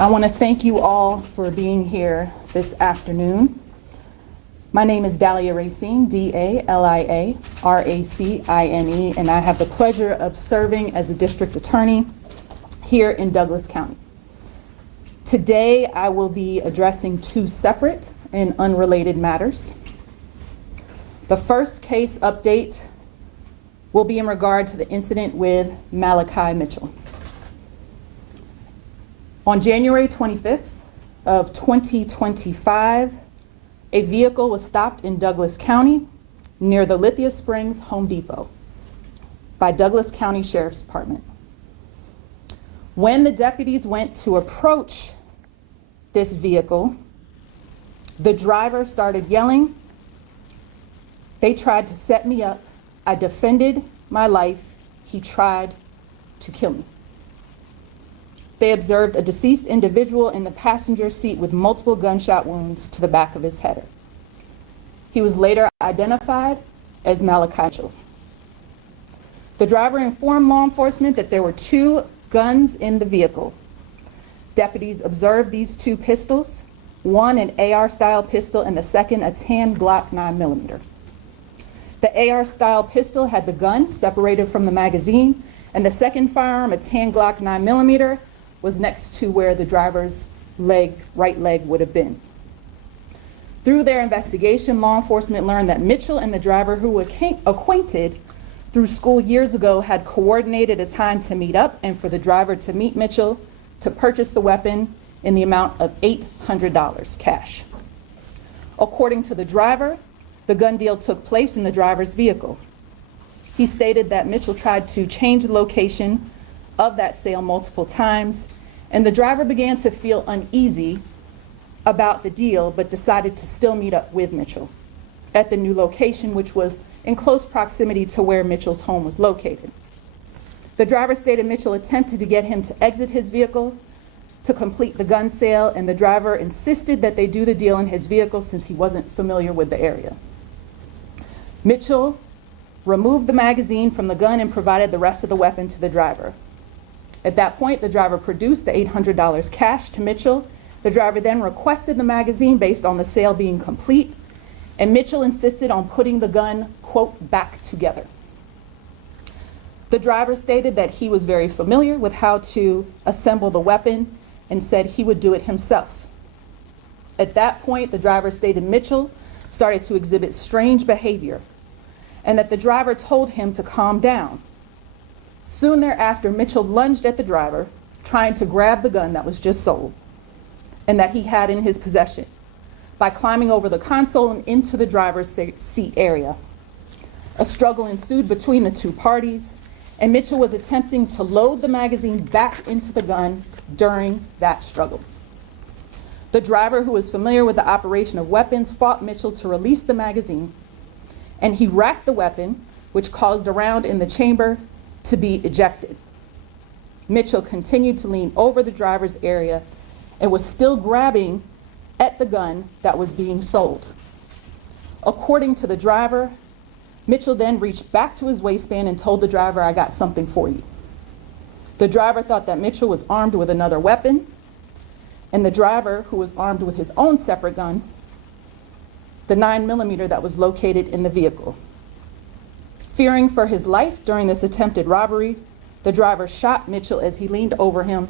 I want to thank you all for being here this afternoon. My name is Dalia Racine, D-A-L-I-A-R-A-C-I-N-E, and I have the pleasure of serving as a district attorney here in Douglas County. Today, I will be addressing two separate and unrelated matters. The first case update will be in regard to the incident with Malachi Mitchell. On January 25th of 2025, a vehicle was stopped in Douglas County near the Lithia Springs Home Depot by Douglas County Sheriff's Department. When the deputies went to approach this vehicle, the driver started yelling. They tried to set me up. I defended my life. He tried to kill me. They observed a deceased individual in the passenger seat with multiple gunshot wounds to the back of his head. He was later identified as Malachi Mitchell. The driver informed law enforcement that there were two guns in the vehicle. Deputies observed these two pistols, one an AR-style pistol and the second a tan Glock 9mm. The AR-style pistol had the gun separated from the magazine, and the second firearm, a tan Glock 9mm, was next to where the driver's right leg would have been. Through their investigation, law enforcement learned that Mitchell and the driver, who were acquainted through school years ago, had coordinated a time to meet up and for the driver to meet Mitchell to purchase the weapon in the amount of $800 cash. According to the driver, the gun deal took place in the driver's vehicle. He stated that Mitchell tried to change the location of that sale multiple times, and the driver began to feel uneasy about the deal, but decided to still meet up with Mitchell at the new location, which was in close proximity to where Mitchell's home was located. The driver stated Mitchell attempted to get him to exit his vehicle to complete the gun sale, and the driver insisted that they do the deal in his vehicle since he wasn't familiar with the area. Mitchell removed the magazine from the gun and provided the rest of the weapon to the driver. At that point, the driver produced the $800 cash to Mitchell. The driver then requested the magazine based on the sale being complete, and Mitchell insisted on putting the gun, quote, back together. The driver stated that he was very familiar with how to assemble the weapon and said he would do it himself. At that point, the driver stated Mitchell started to exhibit strange behavior and that the driver told him to calm down. Soon thereafter, Mitchell lunged at the driver, trying to grab the gun that was just sold and that he had in his possession by climbing over the console and into the driver's seat area. A struggle ensued between the two parties, and Mitchell was attempting to load the magazine back into the gun during that struggle. The driver, who was familiar with the operation of weapons, fought Mitchell to release the magazine, and he racked the weapon, which caused a round in the chamber to be ejected. Mitchell continued to lean over the driver's area and was still grabbing at the gun that was being sold. According to the driver, Mitchell then reached back to his waistband and told the driver, "I got something for you." The driver thought that Mitchell was armed with another weapon, and the driver, who was armed with his own separate gun, the 9mm that was located in the vehicle. Fearing for his life during this attempted robbery, the driver shot Mitchell as he leaned over him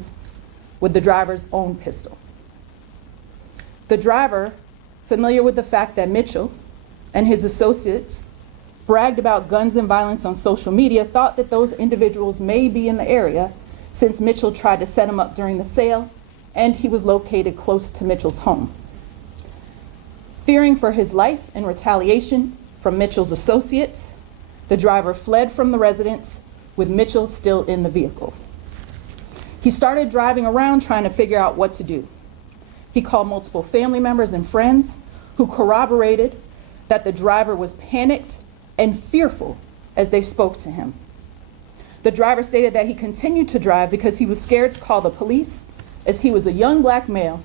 with the driver's own pistol. The driver, familiar with the fact that Mitchell and his associates bragged about guns and violence on social media, thought that those individuals may be in the area since Mitchell tried to set him up during the sale and he was located close to Mitchell's home. Fearing for his life and retaliation from Mitchell's associates, the driver fled from the residence with Mitchell still in the vehicle. He started driving around trying to figure out what to do. He called multiple family members and friends who corroborated that the driver was panicked and fearful as they spoke to him. The driver stated that he continued to drive because he was scared to call the police, as he was a young black male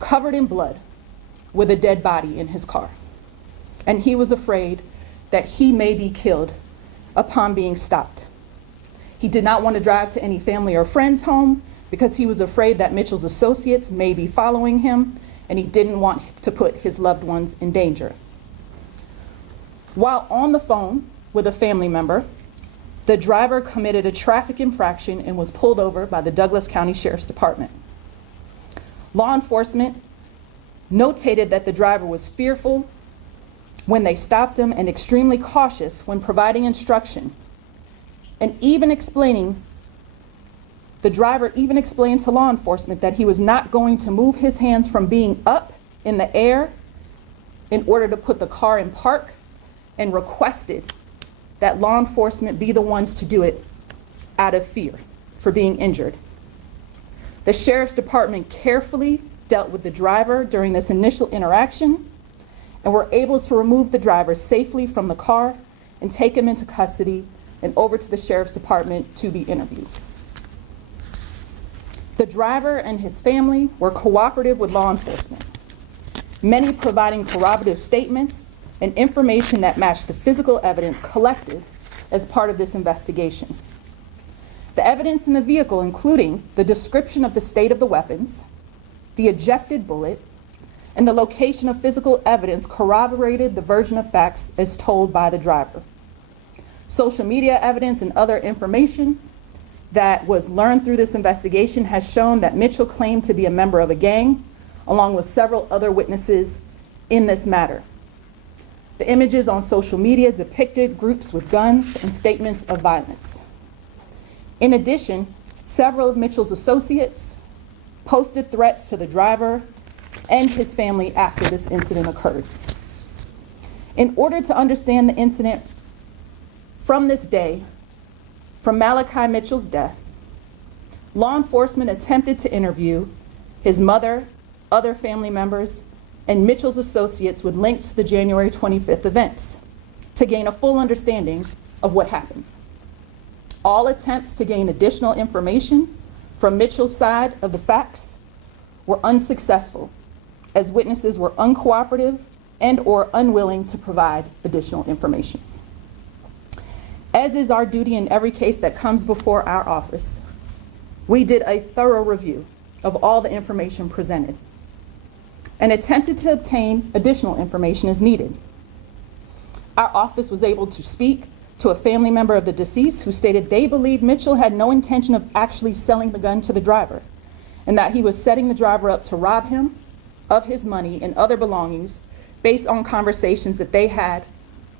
covered in blood with a dead body in his car. And he was afraid that he may be killed upon being stopped. He did not want to drive to any family or friends' home because he was afraid that Mitchell's associates may be following him, and he didn't want to put his loved ones in danger. While on the phone with a family member, the driver committed a traffic infraction and was pulled over by the Douglas County Sheriff's Department. Law enforcement notated that the driver was fearful when they stopped him and extremely cautious when providing instruction, and the driver even explained to law enforcement that he was not going to move his hands from being up in the air in order to put the car in park, and requested that law enforcement be the ones to do it out of fear for being injured. The Sheriff's Department carefully dealt with the driver during this initial interaction and were able to remove the driver safely from the car and take him into custody and over to the Sheriff's Department to be interviewed. The driver and his family were cooperative with law enforcement, many providing corroborative statements and information that matched the physical evidence collected as part of this investigation. The evidence in the vehicle, including the description of the state of the weapons, the ejected bullet, and the location of physical evidence, corroborated the version of facts as told by the driver. Social media evidence and other information that was learned through this investigation has shown that Mitchell claimed to be a member of a gang, along with several other witnesses in this matter. The images on social media depicted groups with guns and statements of violence. In addition, several of Mitchell's associates posted threats to the driver and his family after this incident occurred. In order to understand the incident from this day, from Malachi Mitchell's death, law enforcement attempted to interview his mother, other family members, and Mitchell's associates with links to the January 25th events to gain a full understanding of what happened. All attempts to gain additional information from Mitchell's side of the facts were unsuccessful, as witnesses were uncooperative and or unwilling to provide additional information. As is our duty in every case that comes before our office, we did a thorough review of all the information presented and attempted to obtain additional information as needed. Our office was able to speak to a family member of the deceased who stated they believed Mitchell had no intention of actually selling the gun to the driver, and that he was setting the driver up to rob him of his money and other belongings based on conversations that they had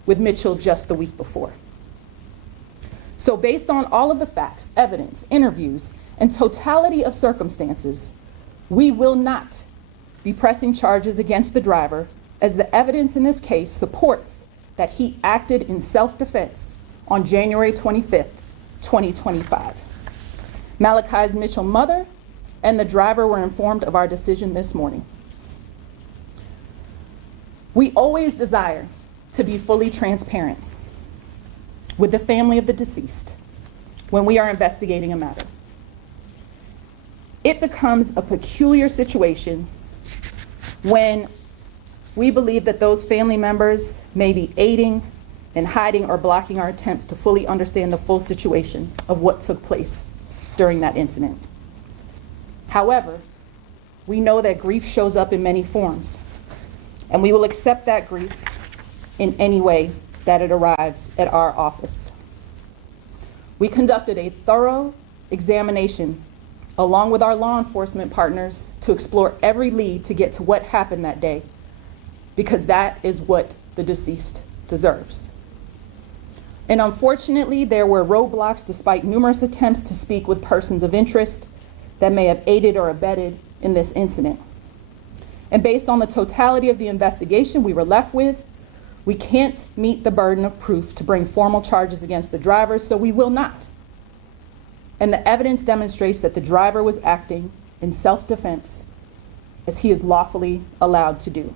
with Mitchell just the week before. So based on all of the facts, evidence, interviews, and totality of circumstances, we will not be pressing charges against the driver, as the evidence in this case supports that he acted in self-defense on January 25th, 2025. Malachi's Mitchell mother and the driver were informed of our decision this morning. We always desire to be fully transparent with the family of the deceased when we are investigating a matter. It becomes a peculiar situation when we believe that those family members may be aiding and hiding or blocking our attempts to fully understand the full situation of what took place during that incident. However, we know that grief shows up in many forms, and we will accept that grief in any way that it arrives at our office. We conducted a thorough examination along with our law enforcement partners to explore every lead to get to what happened that day, because that is what the deceased deserves. And unfortunately, there were roadblocks despite numerous attempts to speak with persons of interest that may have aided or abetted in this incident. And based on the totality of the investigation we were left with, we can't meet the burden of proof to bring formal charges against the driver, so we will not. And the evidence demonstrates that the driver was acting in self-defense as he is lawfully allowed to do.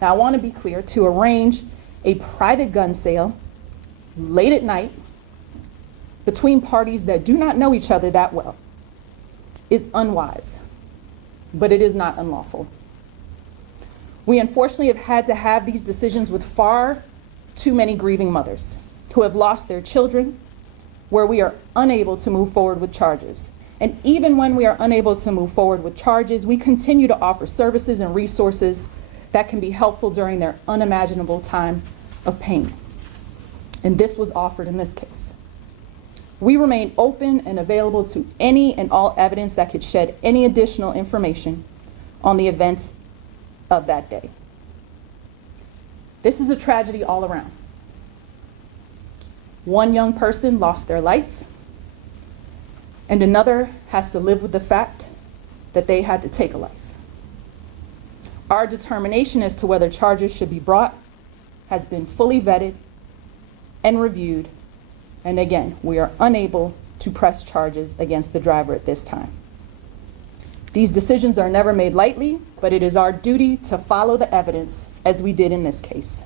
Now, I want to be clear, to arrange a private gun sale late at night between parties that do not know each other that well is unwise, but it is not unlawful. We unfortunately have had to have these decisions with far too many grieving mothers who have lost their children, where we are unable to move forward with charges. And even when we are unable to move forward with charges, we continue to offer services and resources that can be helpful during their unimaginable time of pain. And this was offered in this case. We remain open and available to any and all evidence that could shed any additional information on the events of that day. This is a tragedy all around. One young person lost their life, and another has to live with the fact that they had to take a life. Our determination as to whether charges should be brought has been fully vetted and reviewed, and again, we are unable to press charges against the driver at this time. These decisions are never made lightly, but it is our duty to follow the evidence as we did in this case.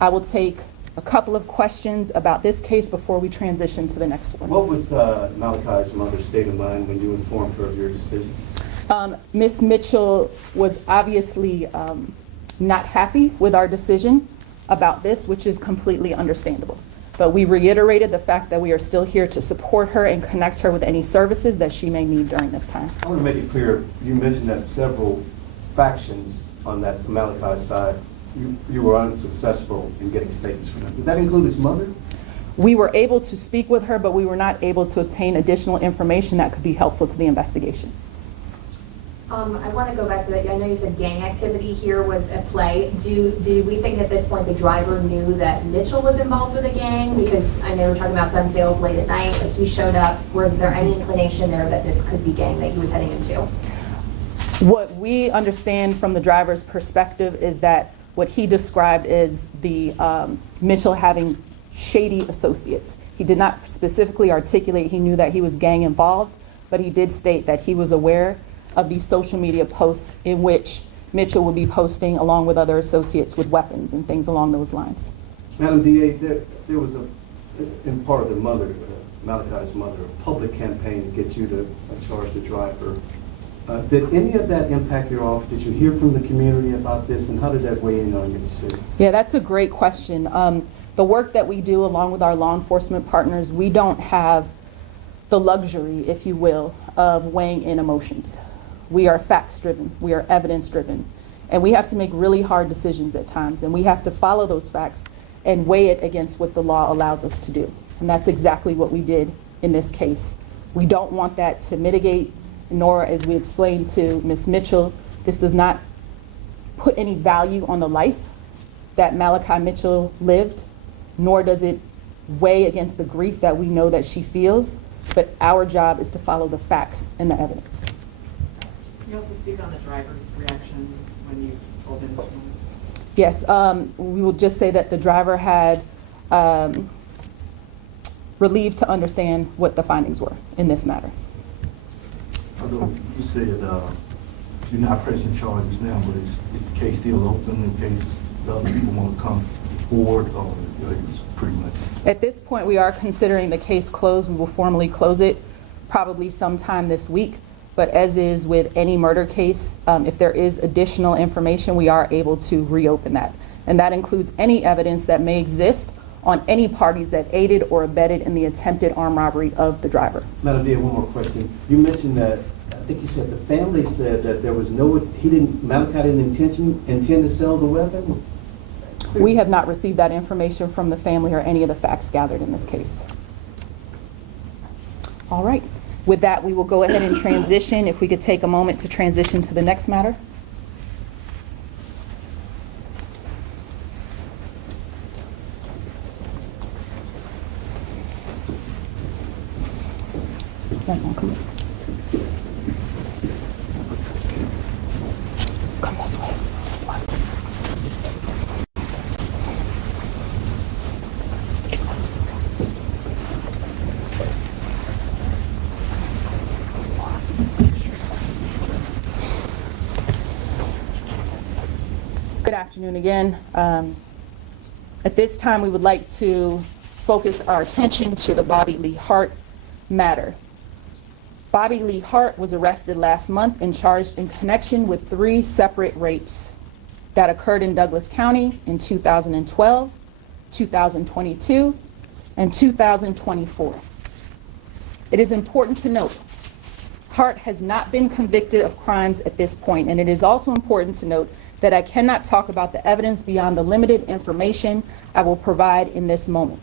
I will take a couple of questions about this case before we transition to the next one. What was Malachi's mother's state of mind when you informed her of your decision? Ms. Mitchell was obviously not happy with our decision about this, which is completely understandable. But we reiterated the fact that we are still here to support her and connect her with any services that she may need during this time. I want to make it clear, you mentioned that several factions on that Malachi's side, you were unsuccessful in getting statements from them. Did that include his mother? We were able to speak with her, but we were not able to obtain additional information that could be helpful to the investigation. I want to go back to that. I know you said gang activity here was at play. Do we think at this point the driver knew that Mitchell was involved with a gang? Because I know we're talking about gun sales late at night, like he showed up. Was there any inclination there that this could be gang that he was heading into? What we understand from the driver's perspective is that what he described is the Mitchell having shady associates. He did not specifically articulate he knew that he was gang involved, but he did state that he was aware of these social media posts in which Mitchell would be posting along with other associates with weapons and things along those lines. Madam DA, there was in part of the mother, Malachi's mother, a public campaign to get you to charge the driver. Did any of that impact your office? Did you hear from the community about this, and how did that weigh in on your decision? Yeah, that's a great question. The work that we do along with our law enforcement partners, we don't have the luxury, if you will, of weighing in emotions. We are facts driven, we are evidence driven, and we have to make really hard decisions at times, and we have to follow those facts and weigh it against what the law allows us to do. And that's exactly what we did in this case. We don't want that to mitigate, nor, as we explained to Ms. Mitchell, this does not put any value on the life that Malachi Mitchell lived, nor does it weigh against the grief that we know that she feels, but our job is to follow the facts and the evidence. Can you also speak on the driver's reaction when you told him this moment? Yes, we will just say that the driver had relieved to understand what the findings were in this matter. Although you said you're not pressing charges now, but is the case still open in case the other people want to come forward, or it's pretty much? At this point, we are considering the case closed. We will formally close it probably sometime this week. But as is with any murder case, if there is additional information, we are able to reopen that. And that includes any evidence that may exist on any parties that aided or abetted in the attempted armed robbery of the driver. Madam DA, one more question. You mentioned that, I think you said the family said that there was Malachi didn't intend to sell the weapon? We have not received that information from the family or any of the facts gathered in this case. All right. With that, we will go ahead and transition. If we could take a moment to transition to the next matter. That's one, come here. Come this way. Like this. Good afternoon again. At this time, we would like to focus our attention to the Bobby Lee Hart matter. Bobby Lee Hart was arrested last month and charged in connection with 3 separate rapes that occurred in Douglas County in 2012, 2022, and 2024. It is important to note, Hart has not been convicted of crimes at this point, and it is also important to note that I cannot talk about the evidence beyond the limited information I will provide in this moment.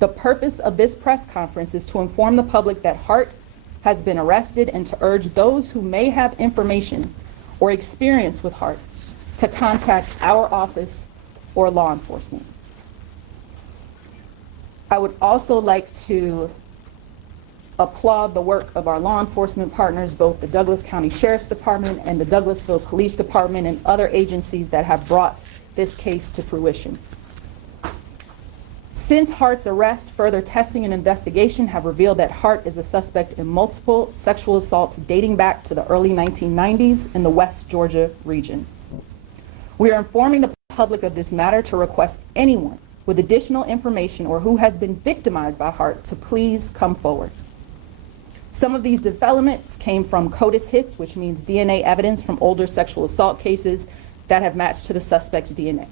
The purpose of this press conference is to inform the public that Hart has been arrested and to urge those who may have information or experience with Hart to contact our office or law enforcement. I would also like to applaud the work of our law enforcement partners, both the Douglas County Sheriff's Department and the Douglasville Police Department and other agencies that have brought this case to fruition. Since Hart's arrest, further testing and investigation have revealed that Hart is a suspect in multiple sexual assaults dating back to the early 1990s in the West Georgia region. We are informing the public of this matter to request anyone with additional information or who has been victimized by Hart to please come forward. Some of these developments came from CODIS hits, which means DNA evidence from older sexual assault cases that have matched to the suspect's DNA.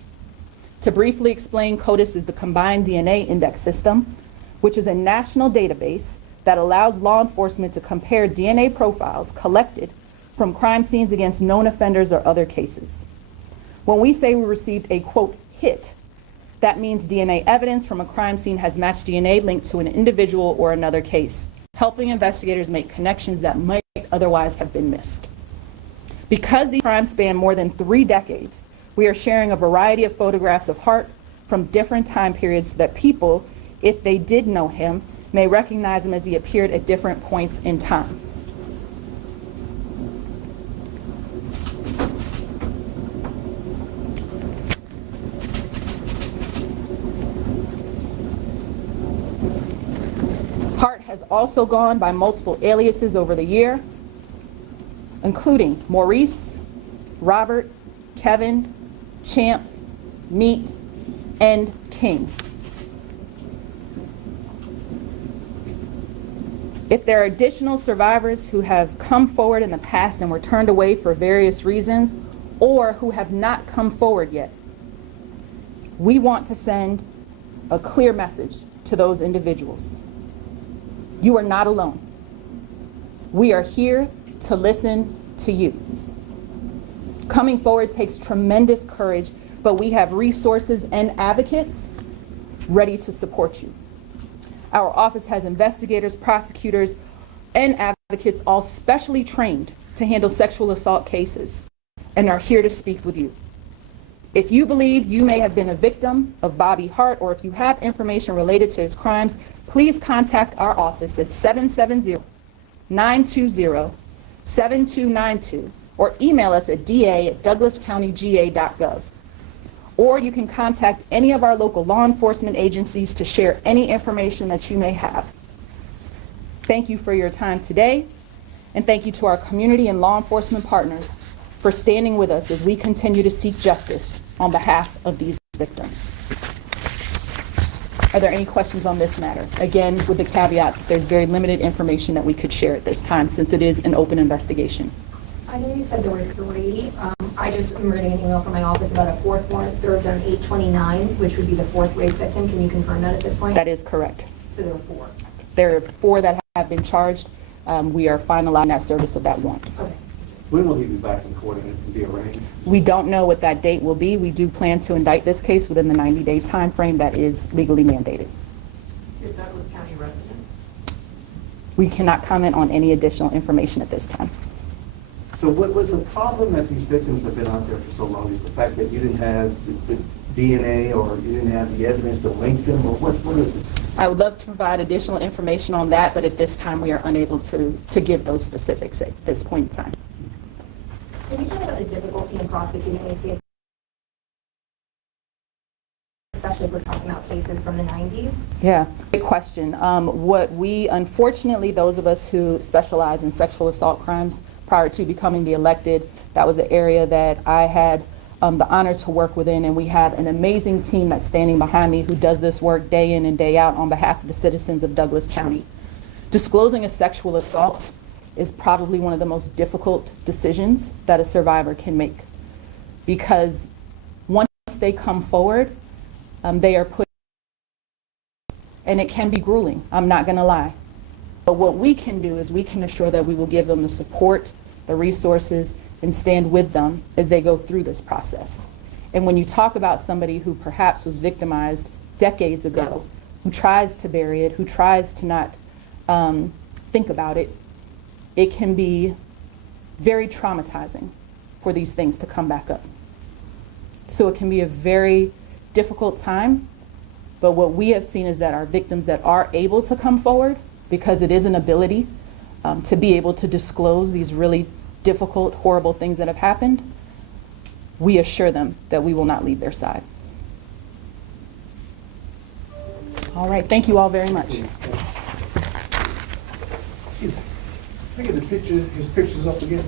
To briefly explain, CODIS is the Combined DNA Index System, which is a national database that allows law enforcement to compare DNA profiles collected from crime scenes against known offenders or other cases. When we say we received a, quote, hit, that means DNA evidence from a crime scene has matched DNA linked to an individual or another case, helping investigators make connections that might otherwise have been missed. Because these crimes span more than 3 decades, we are sharing a variety of photographs of Hart from different time periods so that people, if they did know him, may recognize him as he appeared at different points in time. Hart has also gone by multiple aliases over the year, including Maurice, Robert, Kevin, Champ, Meat, and King. If there are additional survivors who have come forward in the past and were turned away for various reasons, or who have not come forward yet, we want to send a clear message to those individuals. You are not alone. We are here to listen to you. Coming forward takes tremendous courage, but we have resources and advocates ready to support you. Our office has investigators, prosecutors, and advocates all specially trained to handle sexual assault cases and are here to speak with you. If you believe you may have been a victim of Bobby Hart, or if you have information related to his crimes, please contact our office at 770-920-7292 or email us at da@douglascountyga.gov. Or you can contact any of our local law enforcement agencies to share any information that you may have. Thank you for your time today, and thank you to our community and law enforcement partners for standing with us as we continue to seek justice on behalf of these victims. Are there any questions on this matter? Again, with the caveat that there's very limited information that we could share at this time since it is an open investigation. I know you said there were 3. I just am reading an email from my office about a 4th warrant served on 8/29, which would be the 4th rape victim. Can you confirm that at this point? That is correct. So there were 4. There are 4 that have been charged. We are finalizing that service of that warrant. Okay. When will he be back in court and it can be arraigned? We don't know what that date will be. We do plan to indict this case within the 90-day time frame that is legally mandated. Is he a Douglas County resident? We cannot comment on any additional information at this time. So what was the problem that these victims have been out there for so long? Is the fact that you didn't have the DNA or you didn't have the evidence to link them, or what is it? I would love to provide additional information on that, but at this time we are unable to give those specifics at this point in time. Can you talk about the difficulty in prosecuting these cases, especially if we're talking about cases from the 90s? Yeah, great question. What we, unfortunately, those of us who specialize in sexual assault crimes prior to becoming the elected, that was an area that I had the honor to work within, and we have an amazing team that's standing behind me who does this work day in and day out on behalf of the citizens of Douglas County. Disclosing a sexual assault is probably one of the most difficult decisions that a survivor can make, because once they come forward, they are put, and it can be grueling, I'm not gonna lie. But what we can do is we can assure that we will give them the support, the resources, and stand with them as they go through this process. And when you talk about somebody who perhaps was victimized decades ago, who tries to bury it, who tries to not think about it, it can be very traumatizing for these things to come back up. So it can be a very difficult time, but what we have seen is that our victims that are able to come forward, because it is an ability to be able to disclose these really difficult, horrible things that have happened, we assure them that we will not leave their side. All right, thank you all very much. Excuse me. Can I get the picture, his pictures up again?